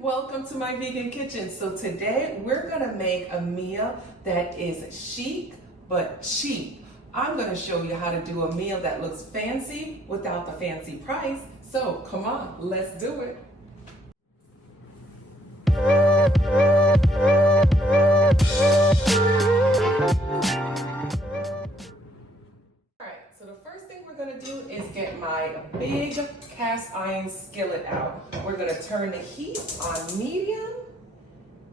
welcome to my vegan kitchen. So today we're gonna make a meal that is chic but cheap. I'm gonna show you how to do a meal that looks fancy without the fancy price. So come on, let's do it. So the first thing we're gonna do is get my big cast iron skillet out. We're gonna turn the heat on medium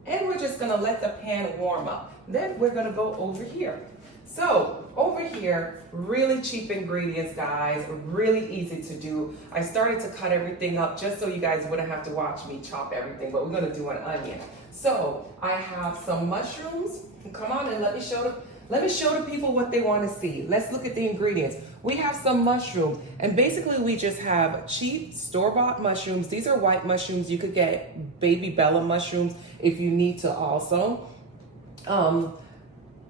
and we're just gonna let the pan warm up. Then we're gonna go over here. So over here, really cheap ingredients, guys, really easy to do. I started to cut everything up just so you guys wouldn't have to watch me chop everything, but we're gonna do an onion. So I have some mushrooms. Come on and let me show the people what they want to see. Let's look at the ingredients. We have some mushrooms, and basically we just have cheap store-bought mushrooms. These are white mushrooms. You could get baby Bella mushrooms if you need to also.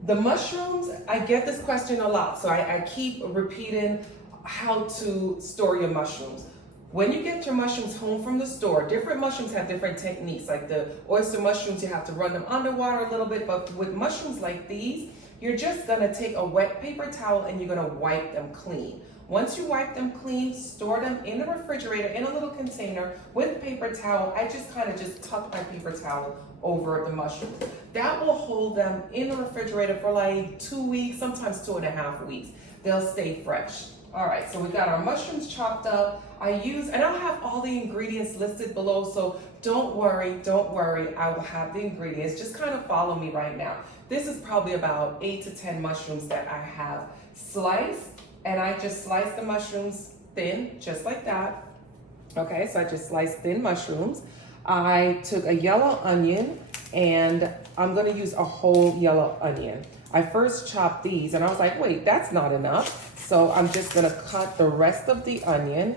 The mushrooms, I get this question a lot, so I keep repeating how to store your mushrooms. When you get your mushrooms home from the store, different mushrooms have different techniques. Like the oyster mushrooms, you have to run them underwater a little bit, but with mushrooms like these, you're just gonna take a wet paper towel and you're gonna wipe them clean. Once you wipe them clean, store them in the refrigerator in a little container with paper towel. I just kind of tuck my paper towel over the mushrooms. That will hold them in the refrigerator for like 2 weeks, sometimes 2.5 weeks. They'll stay fresh. All right, so we got our mushrooms chopped up. And I'll have all the ingredients listed below, so don't worry, I will have the ingredients. Just kind of follow me right now. This is probably about 8 to 10 mushrooms that I have sliced, and I just sliced the mushrooms thin, just like that. Okay, so I just sliced thin mushrooms. I took a yellow onion, and I'm gonna use a whole yellow onion. I first chopped these, and I was like, wait, that's not enough. So I'm just gonna cut the rest of the onion.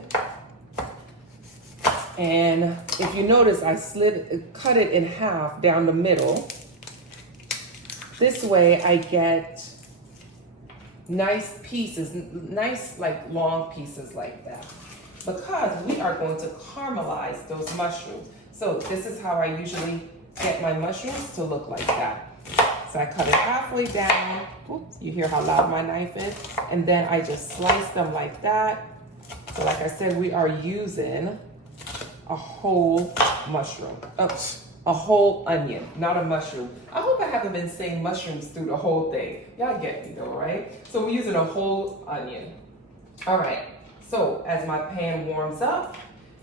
And if you notice, I cut it in half down the middle. This way I get nice pieces, nice like long pieces like that. Because we are going to caramelize those mushrooms. So this is how I usually get my mushrooms to look like that. So I cut it halfway down. Oops, you hear how loud my knife is? And then I just slice them like that. So like I said, we are using a whole mushroom. A whole onion, not a mushroom. I hope I haven't been saying mushrooms through the whole thing. Y'all get me though, right? So we're using a whole onion. All right, so as my pan warms up,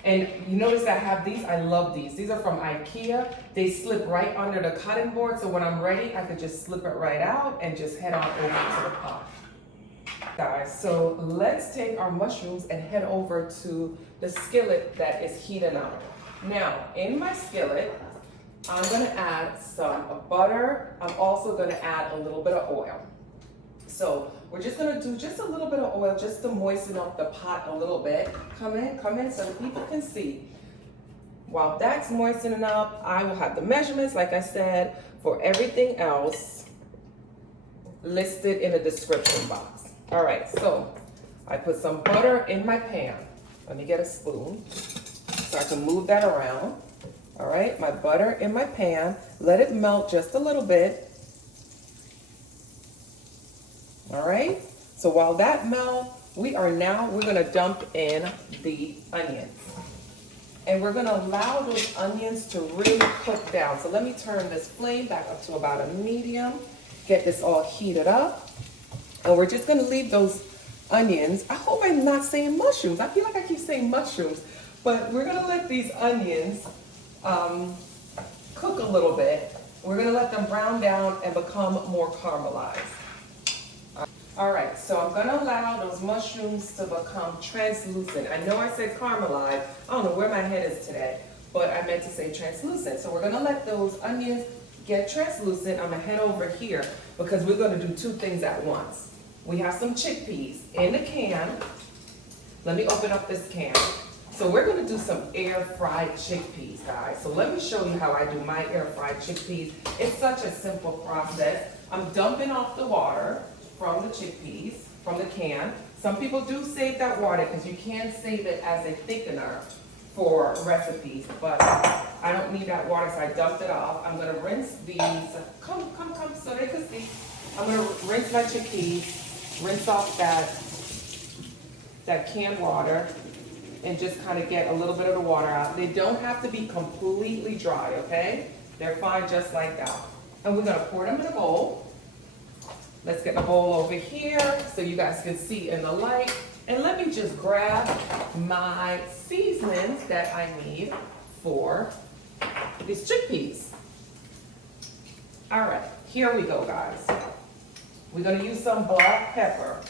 and you notice I have these, I love these. These are from IKEA. They slip right under the cutting board, so when I'm ready, I could just slip it right out and just head on over to the pot. Guys, so let's take our mushrooms and head over to the skillet that is heating up. Now, in my skillet, I'm gonna add some butter. I'm also gonna add a little bit of oil. So we're just gonna do just a little bit of oil just to moisten up the pot a little bit. Come in so that people can see. While that's moistening up, I will have the measurements, like I said, for everything else listed in the description box. All right, so I put some butter in my pan. Let me get a spoon so I can move that around. All right, my butter in my pan. Let it melt just a little bit. All right, so while that melts, we're gonna dump in the onions. And we're gonna allow those onions to really cook down. So let me turn this flame back up to about a medium, get this all heated up. And we're just gonna leave those onions. I hope I'm not saying mushrooms. I feel like I keep saying mushrooms, but we're gonna let these onions cook a little bit. We're gonna let them brown down and become more caramelized. All right, so I'm gonna allow those mushrooms to become translucent. I know I said caramelized. I don't know where my head is today, but I meant to say translucent. So we're gonna let those onions get translucent. I'm gonna head over here because we're gonna do two things at once. We have some chickpeas in the can. Let me open up this can. So we're gonna do some air fried chickpeas, guys. So let me show you how I do my air fried chickpeas. It's such a simple process. I'm dumping off the water from the chickpeas, from the can. Some people do save that water because you can save it as a thickener for recipes, but I don't don't need that water, so I dumped it off. I'm gonna rinse these, come, so they can see. I'm gonna rinse my chickpeas, rinse off that canned water, and just kind of get a little bit of the water out. They don't have to be completely dry, okay? They're fine just like that. And we're gonna pour them in a bowl. Let's get the bowl over here so you guys can see in the light. And let me just grab my seasonings that I need for these chickpeas. All right, here we go, guys. We're gonna use some black pepper.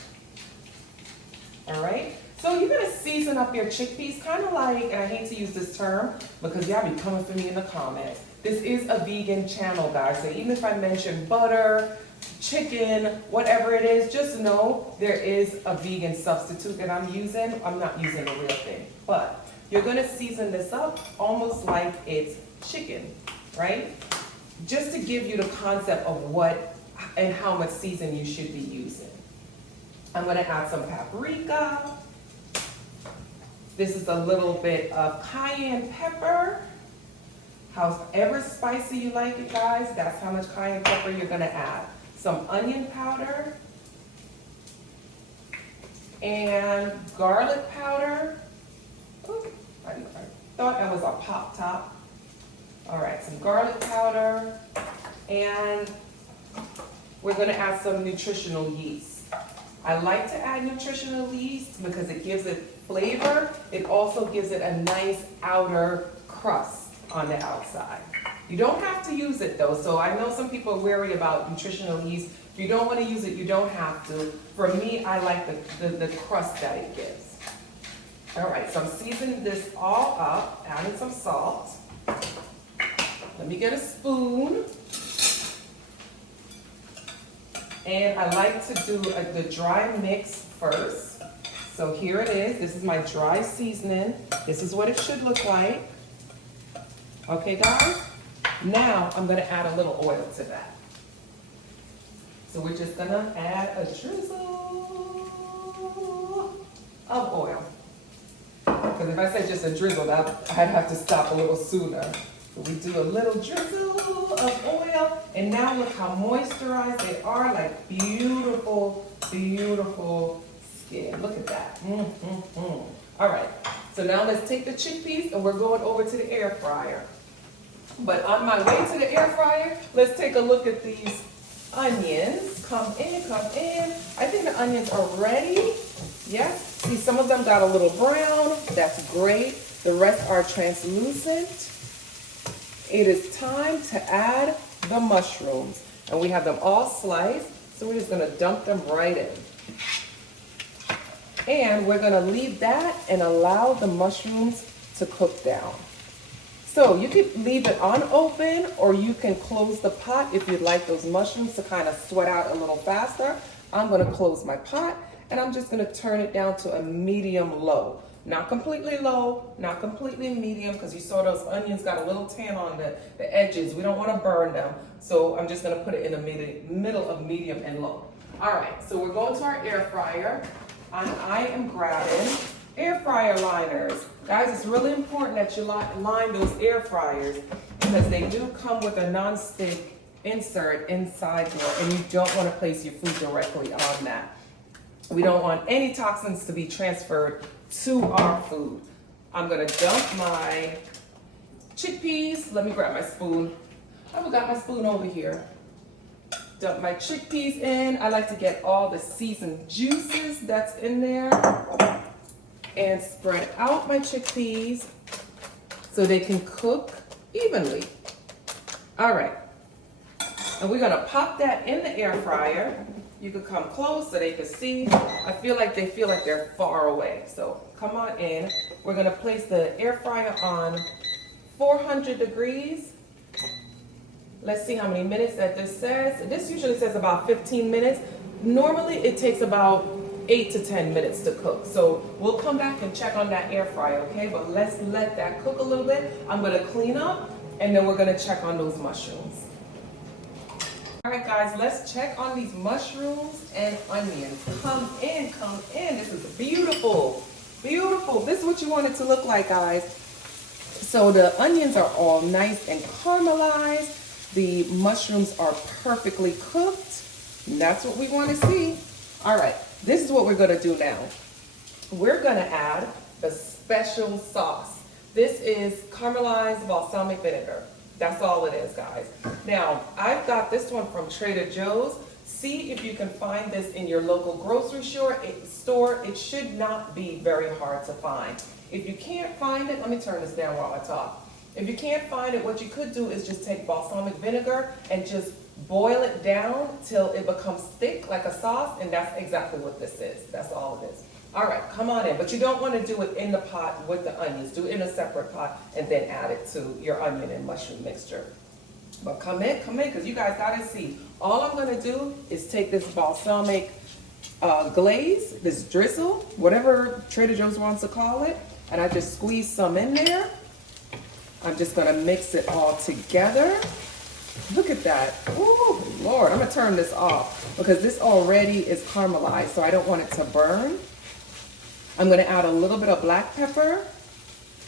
All right, so you're gonna season up your chickpeas, kind of like, and I hate to use this term because y'all be coming for me in the comments. This is a vegan channel, guys, so even if I mention butter, chicken, whatever it is, just know there is a vegan substitute that I'm using. I'm not using the real thing, but you're gonna season this up almost like it's chicken, right? Just to give you the concept of what and how much season you should be using. I'm gonna add some paprika. This is a little bit of cayenne pepper. However spicy you like it, guys, that's how much cayenne pepper you're gonna add. Some onion powder and garlic powder. Ooh, I thought that was a pop top. All right, some garlic powder, and we're gonna add some nutritional yeast. I like to add nutritional yeast because it gives it flavor. It also gives it a nice outer crust on the outside. You don't have to use it though, so I know some people are wary about nutritional yeast. If you don't want to use it, you don't have to. For me, I like the crust that it gives. All right, so I'm seasoning this all up, adding some salt. Let me get a spoon. And I like to do the dry mix first. So here it is. This is my dry seasoning. This is what it should look like. Okay, guys? Now I'm gonna add a little oil to that. So we're just gonna add a drizzle of oil. Because if I say just a drizzle, I'd have to stop a little sooner. So we do a little drizzle of oil, and now look how moisturized they are, like beautiful, beautiful skin. Look at that. All right, so now let's take the chickpeas and we're going over to the air fryer. But on my way to the air fryer, let's take a look at these onions. Come in, come in. I think the onions are ready. Yes, see, some of them got a little brown. That's great. The rest are translucent. It is time to add the mushrooms. And we have them all sliced, so we're just gonna dump them right in. And we're gonna leave that and allow the mushrooms to cook down. So you could leave it unopened, or you can close the pot if you'd like those mushrooms to kind of sweat out a little faster. I'm gonna close my pot, and I'm just gonna turn it down to a medium low. Not completely low, not completely medium, because you saw those onions got a little tan on the edges. We don't want to burn them. So I'm just going to put it in the middle of medium and low. All right, so we're going to our air fryer. And I am grabbing air fryer liners. Guys, it's really important that you line those air fryers because they do come with a non-stick insert inside there, and you don't want to place your food directly on that. We don't want any toxins to be transferred to our food. I'm gonna dump my chickpeas. Let me grab my spoon. I've got my spoon over here. Dump my chickpeas in. I like to get all the seasoned juices that's in there and spread out my chickpeas so they can cook evenly. All right, and we're gonna pop that in the air fryer. You could come close so they can see. I feel like they feel like they're far away. So come on in. We're gonna place the air fryer on 400 degrees. Let's see how many minutes that this says. This usually says about 15 minutes. Normally it takes about 8 to 10 minutes to cook. So we'll come back and check on that air fryer, okay? But let's let that cook a little bit. I'm gonna clean up and then we're gonna check on those mushrooms. All right, guys, let's check on these mushrooms and onions. Come in, come in. This is beautiful, beautiful. This is what you want it to look like, guys. So the onions are all nice and caramelized. The mushrooms are perfectly cooked. And that's what we want to see. All right, this is what we're gonna do now. We're gonna add the special sauce. This is caramelized balsamic vinegar. That's all it is, guys. Now, I've got this one from Trader Joe's. See if you can find this in your local grocery store. It should not be very hard to find. If you can't find it, let me turn this down while I talk. If you can't find it, what you could do is just take balsamic vinegar and just boil it down till it becomes thick like a sauce, and that's exactly what this is. That's all it is. All right, come on in, but you don't want to do it in the pot with the onions. Do it in a separate pot and then add it to your onion and mushroom mixture. But come in, because you guys gotta see. All I'm gonna do is take this balsamic glaze, this drizzle, whatever Trader Joe's wants to call it, and I just squeeze some in there. I'm just gonna mix it all together. Look at that. Oh, Lord, I'm gonna turn this off because this already is caramelized, so I don't want it to burn. I'm gonna add a little bit of black pepper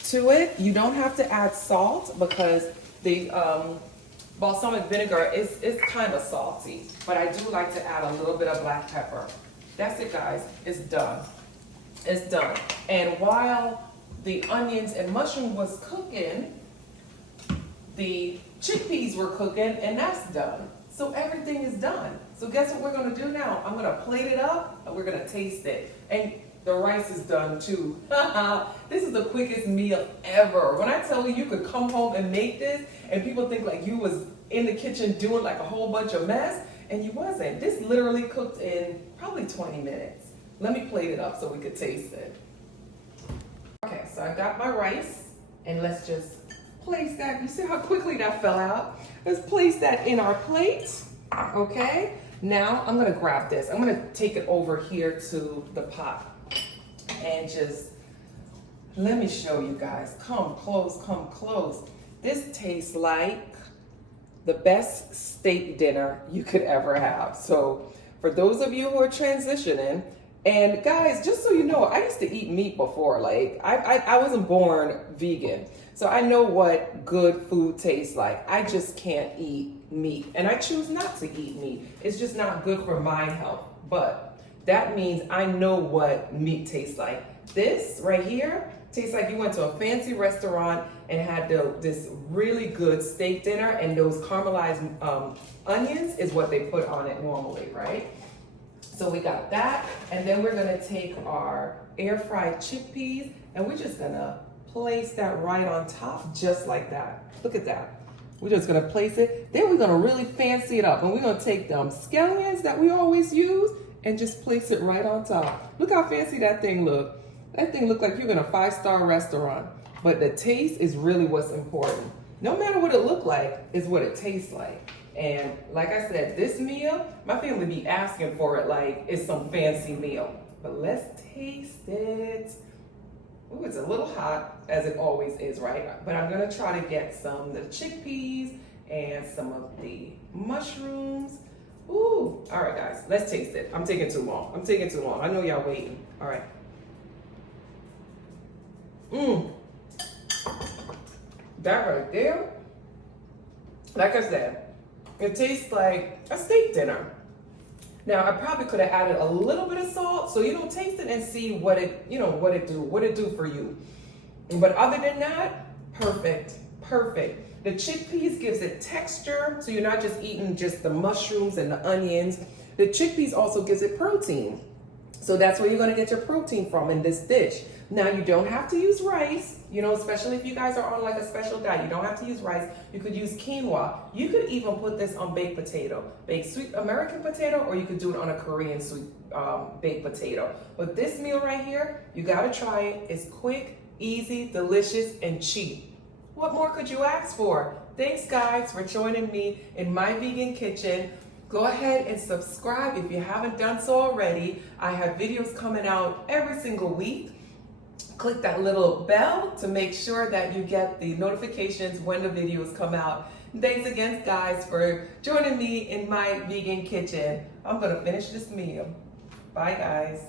to it. You don't have to add salt because the balsamic vinegar is kind of salty, but I do like to add a little bit of black pepper. That's it, guys. It's done. It's done. And while the onions and mushroom was cooking, the chickpeas were cooking, and that's done. So everything is done. So guess what we're gonna do now? I'm gonna plate it up and we're gonna taste it. And the rice is done too. This is the quickest meal ever. When I tell you, you could come home and make this and people think like you was in the kitchen doing like a whole bunch of mess, and you wasn't. This literally cooked in probably 20 minutes. Let me plate it up so we could taste it. Okay, so I got my rice, and let's just place that. You see how quickly that fell out? Let's place that in our plate, okay? Now I'm gonna grab this. I'm gonna take it over here to the pot and just, let me show you guys. Come close, come close. This tastes like the best steak dinner you could ever have. So for those of you who are transitioning, and guys, just so you know, I used to eat meat before. Like I wasn't born vegan. So I know what good food tastes like. I just can't eat meat, and I choose not to eat meat. It's just not good for my health. But that means I know what meat tastes like. This right here tastes like you went to a fancy restaurant and had this really good steak dinner, and those caramelized onions is what they put on it normally, right? So we got that, and then we're gonna take our air fried chickpeas, and we're just gonna place that right on top, just like that. Look at that. We're just gonna place it. Then we're gonna really fancy it up, and we're gonna take them scallions that we always use and just place it right on top. Look how fancy that thing look. That thing look like you're in a 5-star restaurant. But the taste is really what's important. No matter what it look like, is what it tastes like. And like I said, this meal, my family be asking for it like it's some fancy meal. But let's taste it. Ooh, it's a little hot, as it always is, right? But I'm gonna try to get some of the chickpeas and some of the mushrooms. Ooh, all right, guys, let's taste it. I'm taking too long. I know y'all waiting. All right. That right there, like I said, it tastes like a steak dinner. Now, I probably could have added a little bit of salt, so you don't taste it and see what it do for you. But other than that, perfect. The chickpeas gives it texture, so you're not just eating just the mushrooms and the onions. The chickpeas also gives it protein. So that's where you're gonna get your protein from in this dish. Now, you don't have to use rice, especially if you guys are on like a special diet. You don't have to use rice. You could use quinoa. You could even put this on baked potato, baked sweet American potato, or you could do it on a Korean sweet baked potato. But this meal right here, you gotta try it. It's quick, easy, delicious, and cheap. What more could you ask for? Thanks, guys, for joining me in my vegan kitchen. Go ahead and subscribe if you haven't done so already. I have videos coming out every single week. Click that little bell to make sure that you get the notifications when the videos come out. Thanks again, guys, for joining me in my vegan kitchen. I'm gonna finish this meal. Bye, guys.